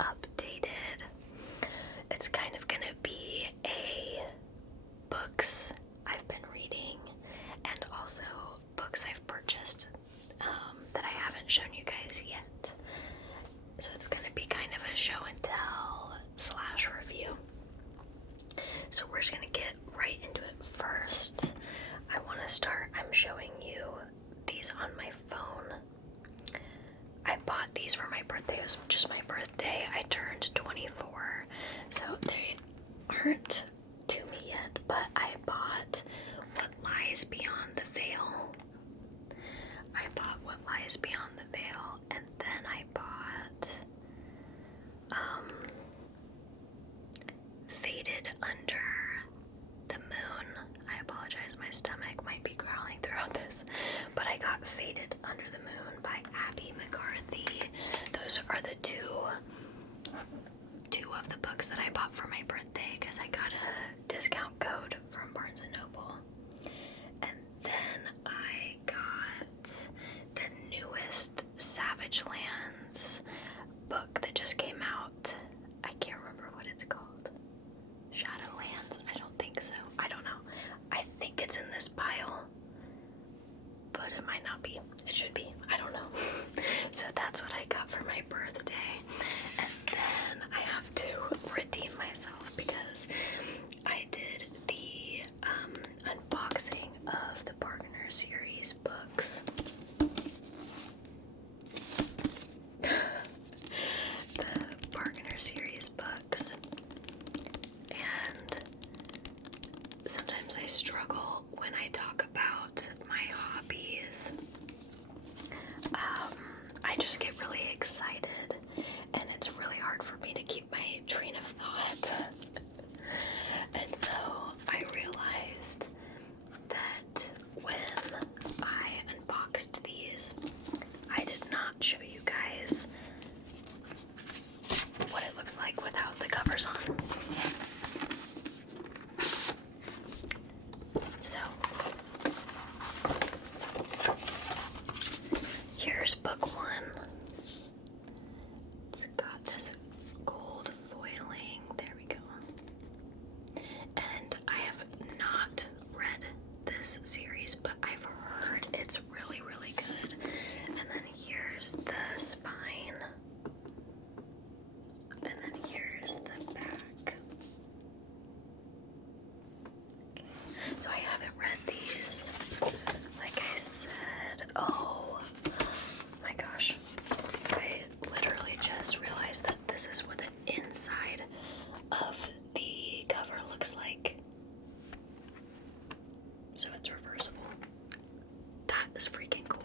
updated. It's kind of gonna be a books I've been reading and also books I've purchased that I haven't shown you guys yet. So it's gonna be kind of a show and tell / review. So we're just gonna get right into it first. I want to start, I'm showing you these on my phone. I bought these for my birthday. It was just my birthday. I turned 24, so they aren't to me yet, but I bought What Lies Beyond the Veil. I bought What Lies Beyond the Veil, and then I bought Faded Under the Moon. I apologize, my stomach might be growling throughout this, but I got Faded Under the Moon by Abby McCarthy. Those are the two of the books that I bought for my birthday because I got a discount code from Barnes & Noble. And then I got the newest Savage Lands book that just came out. I can't remember what it's called. Shadowlands? I don't think so. I don't know. I think it's in this pile, but it might not be. It should be. I don't know. So that's what I got for my birthday. And then I have to redeem myself because I did the unboxing of the Bargainer series books. The Bargainer series books. And sometimes I struggle when I talk about my hobbies. I just get really excited, and it's really hard for me to keep my train of thought. And so I realized that when I unboxed these, I did not show you guys what it looks like without the covers on. So here's book one. It's got this gold foiling. There we go. And I have not read this series, but I've heard it's really, really good. And then here's the spine. And then here's the back. Okay. So I haven't read these. Like I said, oh my gosh. I literally just realized that this is what the inside of the cover looks like. So it's reversible. That is freaking cool.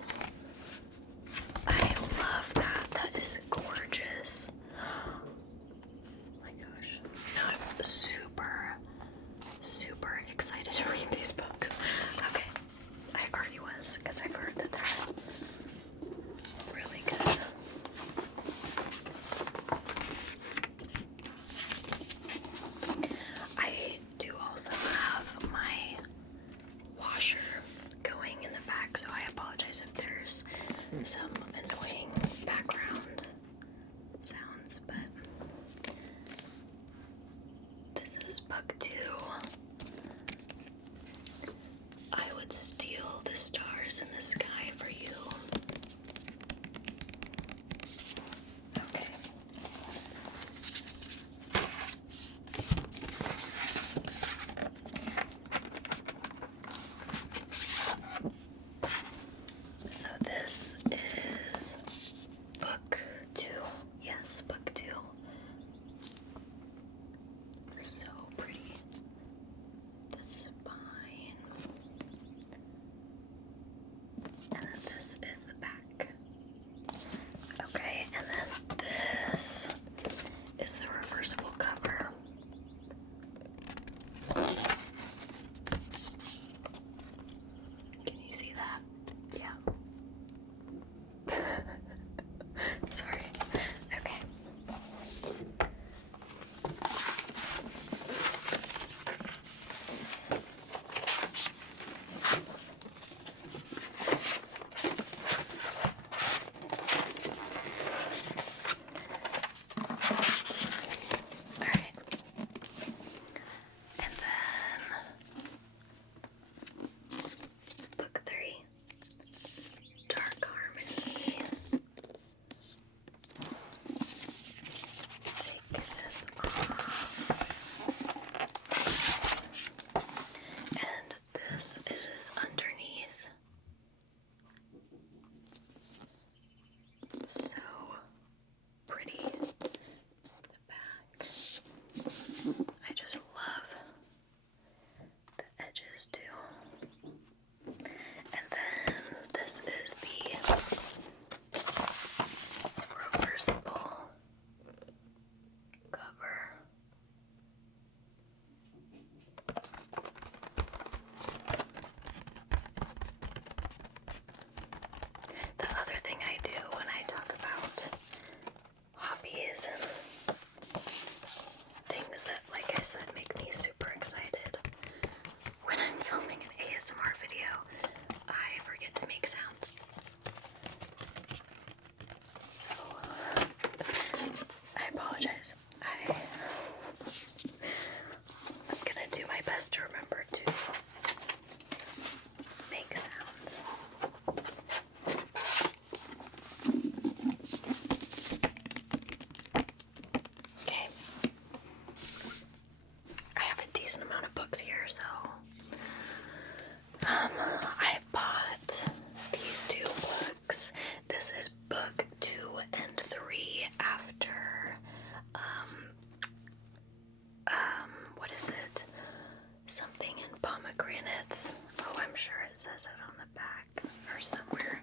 I love that. That is gorgeous. Oh my gosh. Now I'm super, super excited to read these books. Okay. I already was, because I've heard that they're really good. I do also have my washer going in the back, so I apologize if there's some annoying background sounds, but this is book 2. I would steal the stars in the sky for you. Okay. So this is book 2. Yes, book 2. So pretty. The spine. is things that, like I said, make me super excited. When I'm filming an ASMR video, I forget to make sounds. So, I apologize. I'm gonna do my best to remember to make sounds. Okay. I have a decent amount of books here, so I bought these two books. This is book 2 and 3 after what is it? Something in pomegranates. Oh, I'm sure it says it on the back or somewhere.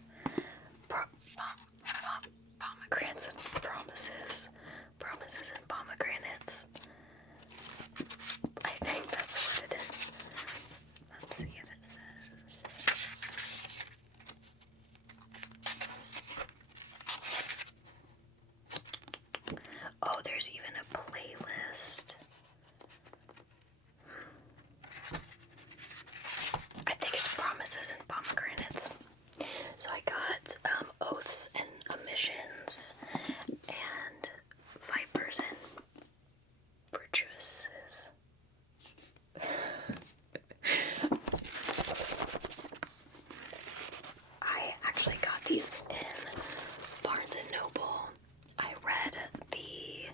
Pomegranates and promises. Promises and pomegranates. I think that's what it is. Let's see if it says. Oh, there's even a playlist. I think it's Promises and Pomegranates. So I got Oaths and Omissions and Vipers and Virtuouses. I actually got these in Barnes & Noble. I read the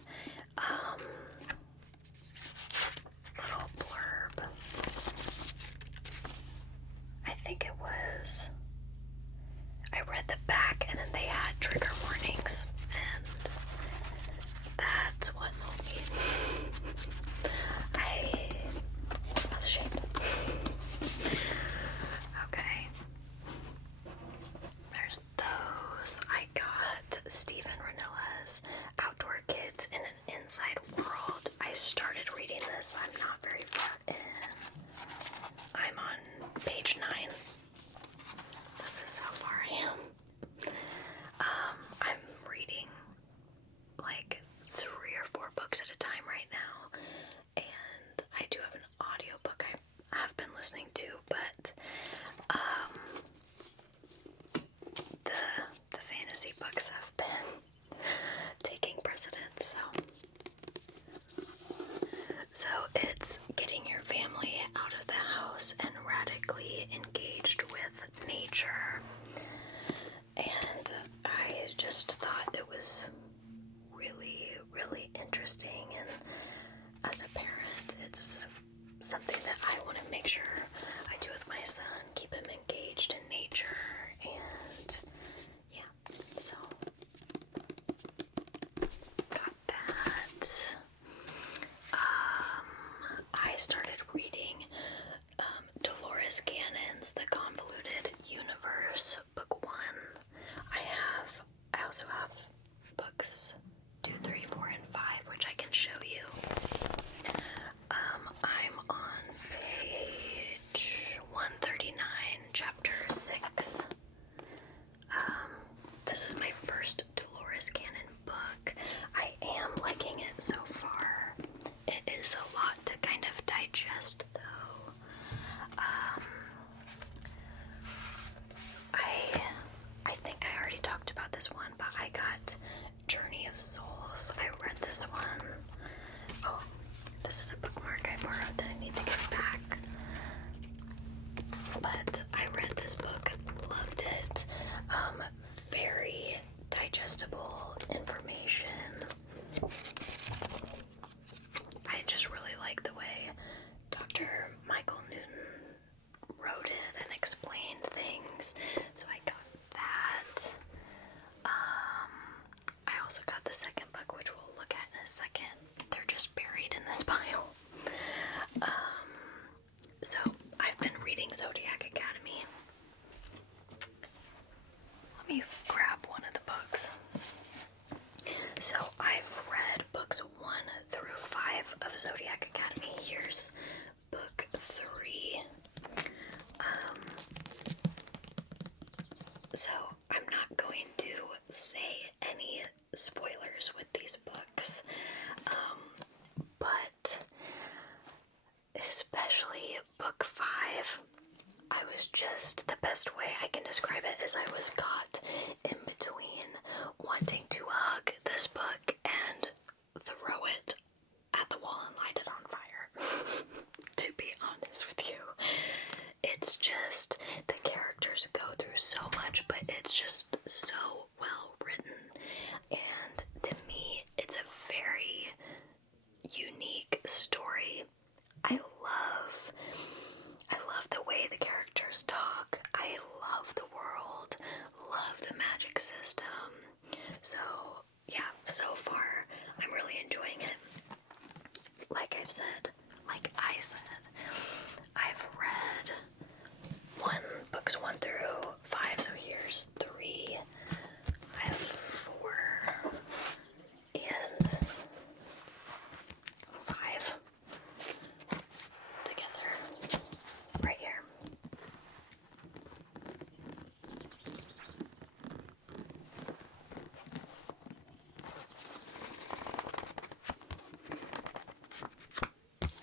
little blurb. I think it was. I read the back and then they had trigger warnings, and that's what sold me. I'm not ashamed. Okay. There's those. I got Stephen Ranilla's Outdoor Kids in an Inside World. I started reading this. I'm not very far in. I'm on page 9. This is how far I am. I'm reading like 3 or 4 books at a time right now, and I do have an audiobook I have been listening to, but the fantasy books have been taking precedence, so it's getting your family out of the house and radically engaged with nature. And I just thought it was really, really interesting, and as a parent, it's something that I want to make sure I do with my son, keep him engaged in nature, and yeah, so got that. I started reading Dolores Cannon's The Convoluted Universe, book 1. I also have books 2, 3, 4, and 5, which I can show you. I'm on page 139, chapter 6. This is my first Dolores Cannon book. I am liking it so far. It is a lot to kind of digest, though. I think I already talked about this one, but I got Journey of Souls. I read this one. Oh, this is a bookmark I borrowed that I need to get back. But I read this book, loved it. Very digestible information. I just really like the way Dr. Michael Newton wrote it and explained things, so I got that. I also got the second book, which we'll look at in a second. They're just buried in this pile. So I've been reading Zodiac Academy. Let me grab one of the books. So I've read books 1 through 5 of Zodiac Academy. Here's book 3. So I'm not going to say any spoilers with these books. best way I can describe it is I was caught in between wanting to hug this book and throw it at the wall and light it on fire. To be honest with you, it's just, the characters go through so much, but it's just so well written, and to me it's a very unique story. I love the way the characters talk. I love the world, love the magic system. So yeah, so far I'm really enjoying it. Like I said, I've read books 1 through 5, so here's 3. I have 4 and 5 together right here.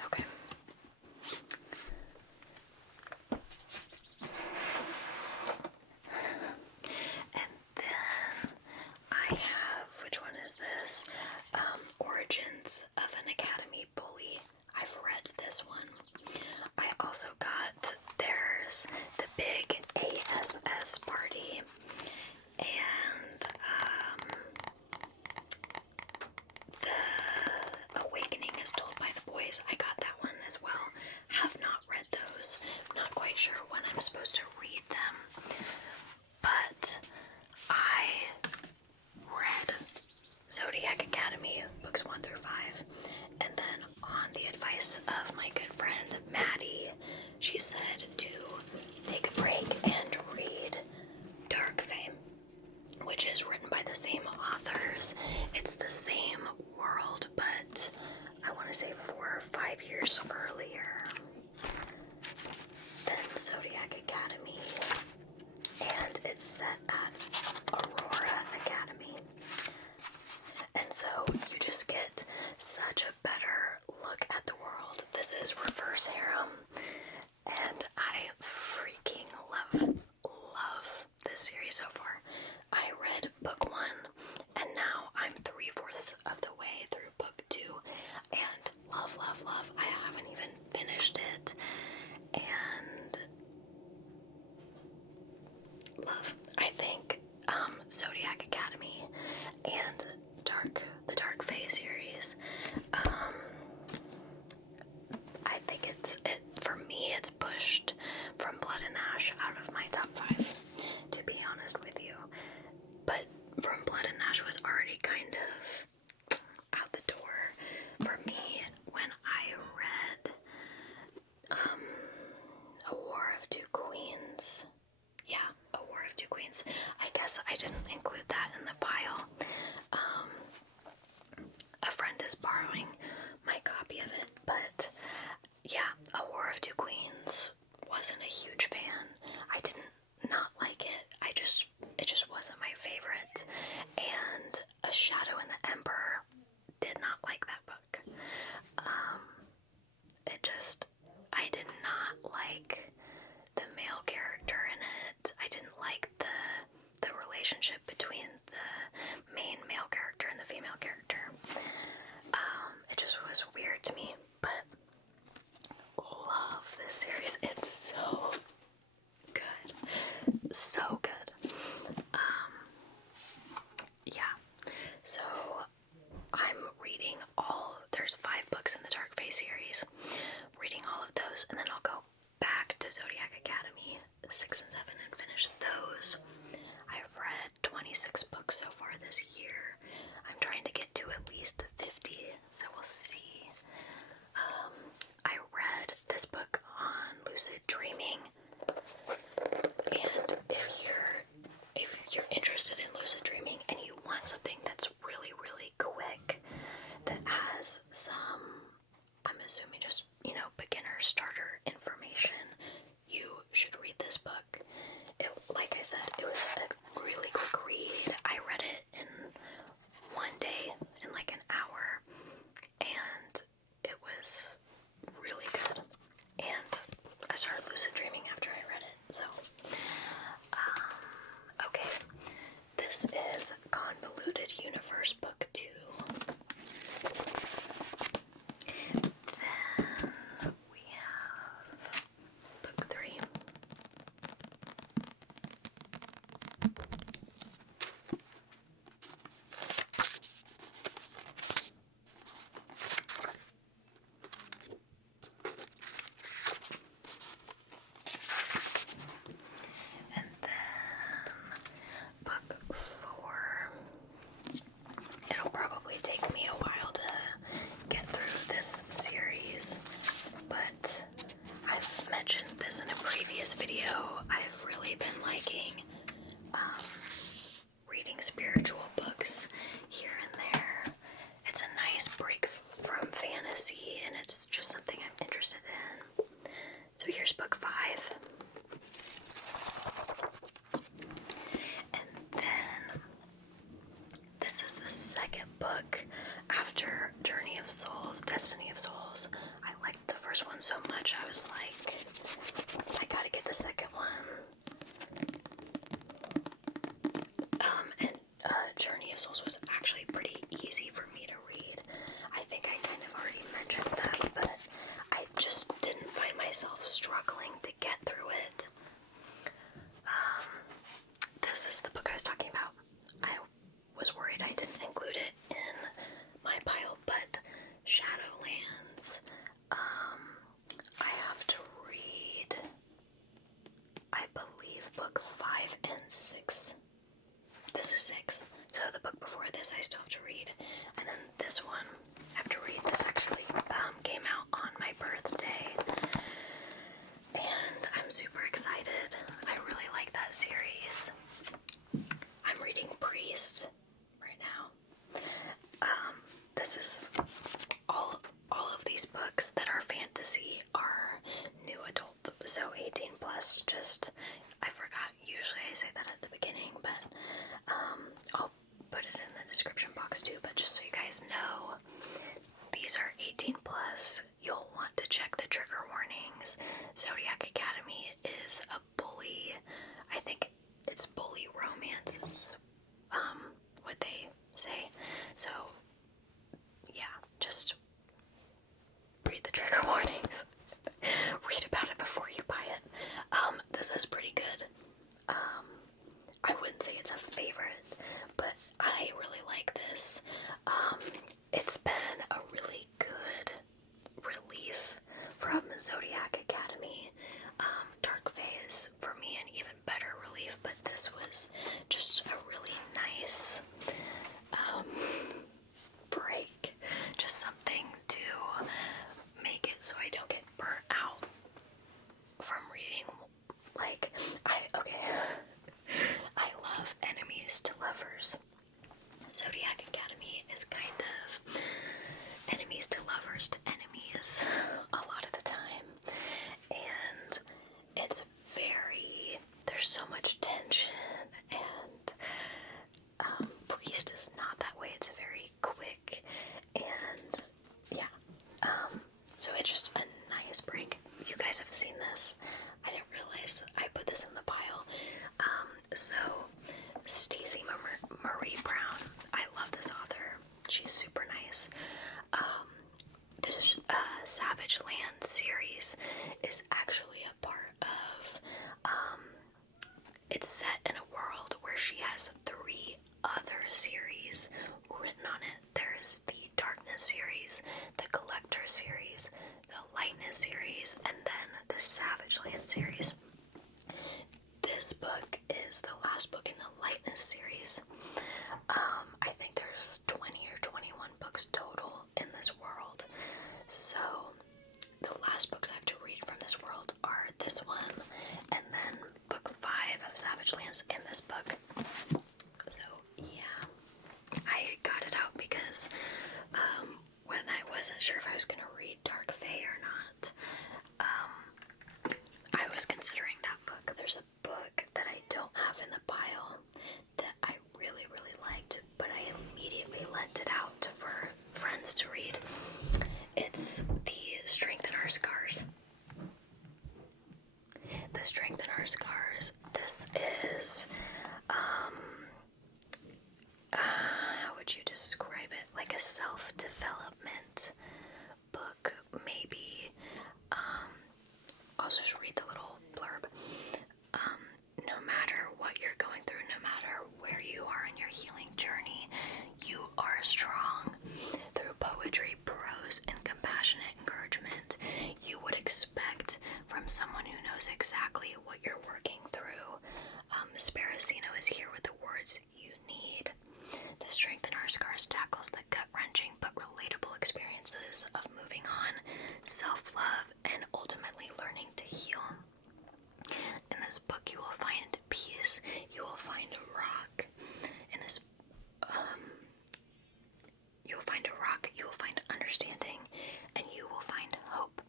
Okay. And then I have, which one is this? Origins of an Academy Bully. I've read this one. I also got, there's the big ASS party, and the Awakening is Told by the Boys. I got that one as well. Have not read those. Not quite sure when I'm supposed to read them, but I read Zodiac Academy books 1 through 5, and then on the advice of my good friend Madi, she said to take a break and read Dark Fame, which is written by the same authors. It's the same world, but I want to say 4 or 5 years earlier than Zodiac Academy, and it's set at Aurora Academy. And so you just get such a better look at the world. This is reverse harem, and I freaking love this series so far. I read book 1, and now I'm 3/4 of the way through book 2, and love. I haven't even finished it, and love. I think Zodiac Academy and the Dark Fae series, I think for me it's pushed from Blood and Ash out of my top 5, to be honest with you. But From Blood and Ash was already kind of out the door for me when I read A War of Two Queens. Yeah, A War of Two Queens. I guess I didn't include that in the pile. A friend is borrowing my copy of it, but yeah, A War of Two Queens, wasn't a huge fan. I didn't not like it. It just wasn't my favorite. And A Shadow in the Ember, did not like that book. I did not like the male character in it. I didn't like the relationship between the main male character and the female character. It just was weird to me, but love this series. It's so good. So good. Yeah. So I'm reading there's 5 books in the Dark Fae series. Reading all of those, and then I'll go back to Zodiac Academy 6 and 7 and finish those. I've read 26 books so far this year. I'm trying to get to at least 50, so we'll see. I read this book on lucid dreaming, and if you're interested in lucid dreaming and you want something that's really, really quick, that has some, I'm assuming just, beginner starter information, you should read this book. Like I said, it was a really quick read. I read it in one day, in like an hour, and it was really good. And I started lucid dreaming after I read it, so nice break from fantasy, and it's just something I'm interested in. So here's book 5. And then this is the second book after Journey of Souls, Destiny of Souls. I liked the first one so much, I was like, I gotta get the second one. Journey of Souls was actually pretty easy for me to read. I think I kind of already mentioned that, but I just didn't find myself struggling to get through it. This is the book I was talking about. I was worried I didn't include it in my pile, but Shadowlands. I have to read, I believe, book 5 and 6. This is 6. So the book before this I still have to read. And then this one I have to read. This actually came out on my birthday. And I'm super excited. I really like that series. I'm reading Priest right now. This is all of these books that are fantasy are new adult. So 18 plus, just, I forgot, usually I say that at the beginning, but I'll put it in the description box too, but just so you guys know, these are 18 plus. You'll want to check the trigger warnings. Zodiac Academy is a bully. I think it's bully romance is what they say. So yeah, just read the trigger warnings. Read about it before you buy it. This is pretty good. I wouldn't say it's a favorite, but I really like this. It's been a really good relief from Zodiac Academy. Dark Phase for me an even better relief, but this was just a really nice break. Just something to make it so I don't get burnt out from reading. Like, I love enemies to lovers. Zodiac Academy is kind of enemies to lovers to enemies a lot of the time. And it's there's so much tension, and Priest is not that way. It's very quick, and yeah. So it's just a nice break. You guys have seen this. I didn't realize I put this in the pile. So Stacey Marie Brown. I love this author. She's super nice. This Savage Land series is actually a part of, it's set in a world where she has 3 other series written on it. There's the Darkness series, the Collector series, the Lightness series, and then the Savage Land series. This book is the last book in the Lightness series. I think there's 20 or 21 books total in this world. So the last books I have to read from this world are this one, and then book 5 of Savage Lands in this book. So yeah, I got it out because when I wasn't sure if I was going to read Dark Fae or not, I was considering that book. There's a book that I don't have in the pile that I really, really liked, but I immediately lent it out for friends to read. It's The Strength in Our Scars. The Strength in Our Scars. This is, how would you describe it? Like a self-development book, maybe. I'll just read the little blurb. No matter what you're going through, no matter where you are in your healing journey, you are strong. Through poetry, prose, and compassionate encouragement, you would expect from someone who knows exactly what you're working through. Sparacino is here with the words you need. The Strength in Our Scars tackles the gut-wrenching but relatable experiences of moving on, self-love, and ultimately learning to heal. In this book, you will find peace. You will find a rock. In this, you will find a rock. You will understanding, and you will find hope.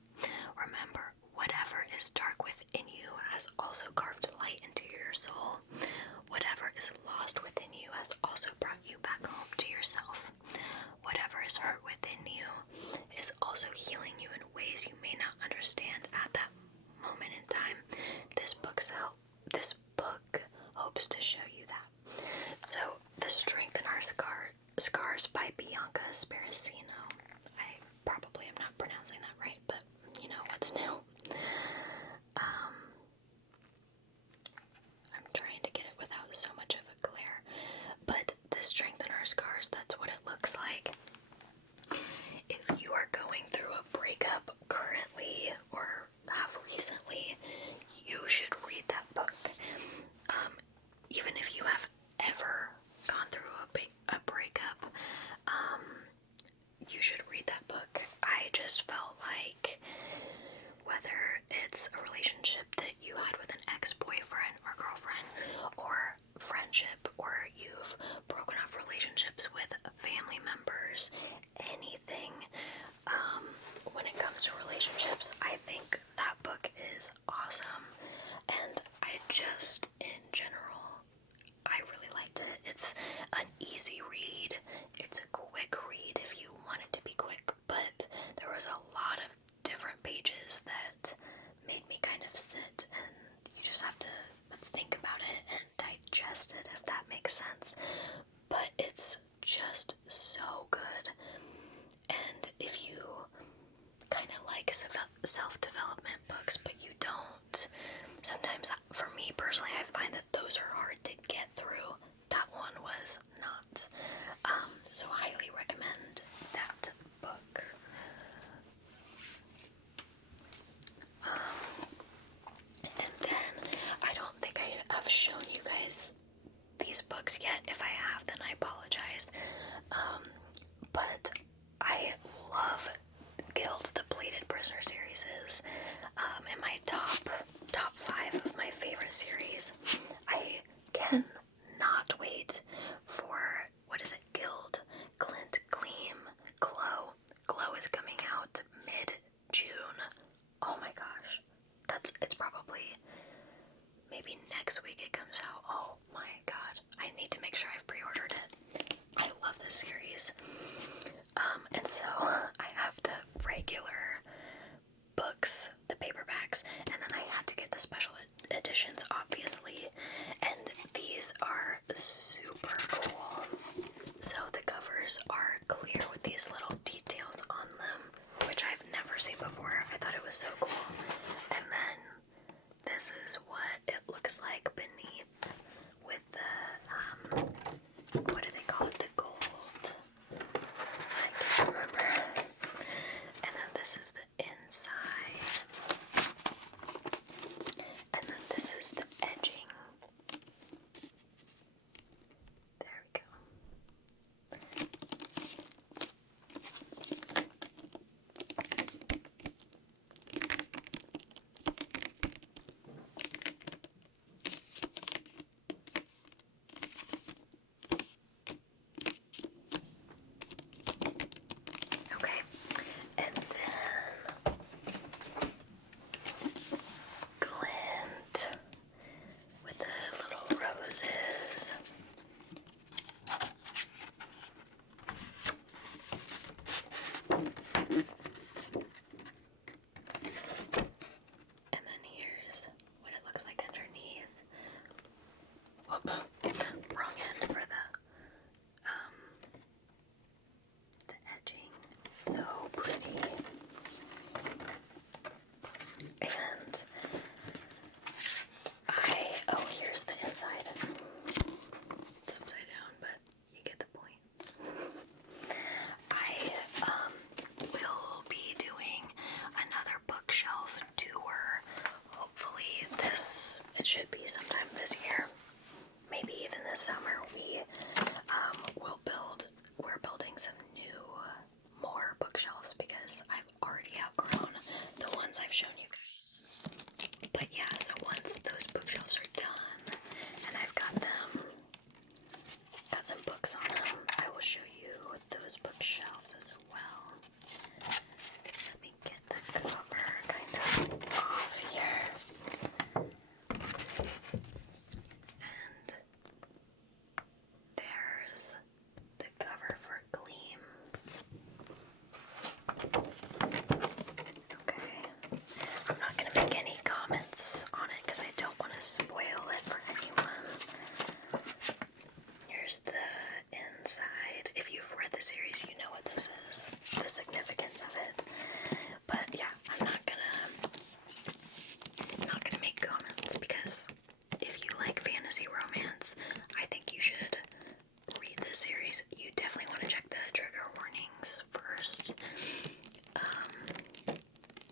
Remember, whatever is dark within you has also carved light into your soul. Whatever is lost within you has also brought you back home to yourself. Whatever is hurt within you is also healing you in ways you may not understand at that moment in time. This book hopes to show you that. So, The Strength in Our Scars by Bianca Sparacino. I probably am not pronouncing that right, but you know what's new. I'm trying to get it without so much of a glare. But The Strength in Our Scars, that's what it looks like. If you are going through a breakup currently or have recently, you should read that book. Even if you have ever gone through a breakup, you should read that book. I just felt like whether it's a relationship that you had with an ex-boyfriend or girlfriend, or friendship, or you've broken off relationships with family members, anything, when it comes to relationships, I think that book is awesome. And I just, in general, I really liked it. It's an easy read. It's a quick read if you want it to be quick, but there was a lot of different pages that made me kind of sit, and you just have to think about it and digest it, if that makes sense. But it's just so good. And if you kind of like self-development books, but you don't, sometimes for me personally, I find that those are hard to get through. That one was not. So I highly recommend that book. And then I don't think I have shown you guys these books yet. If I have, then I apologize. But I love Guild, the Bladed Prisoner series is in my top 5 of my favorite series. I cannot wait for, what is it, Guild, Glint, Gleam, Glow. Glow is coming out mid-June. Oh my gosh. It's probably, maybe next week it comes out. Oh my god. I need to make sure I've pre-ordered it. I love this series. And so I have the regular books, the paperbacks, and then I had to get the special editions, obviously, and these are super cool. So the covers are clear with these little details on them, which I've never seen before. I thought it was so cool. And then this is what it looks like beneath with the, what do they call it, the gold? I can't remember. And then this is the inside. And then this is the edging. There we go.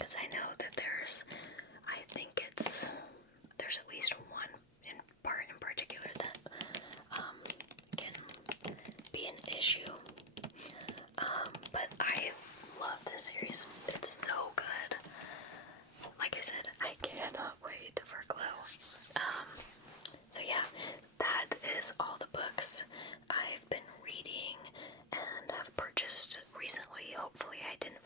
because I know that there's at least one part in particular that can be an issue. But I love this series. It's so good. Like I said, I cannot wait for Glow. So yeah, that is all the books I've been reading and have purchased recently. Hopefully I didn't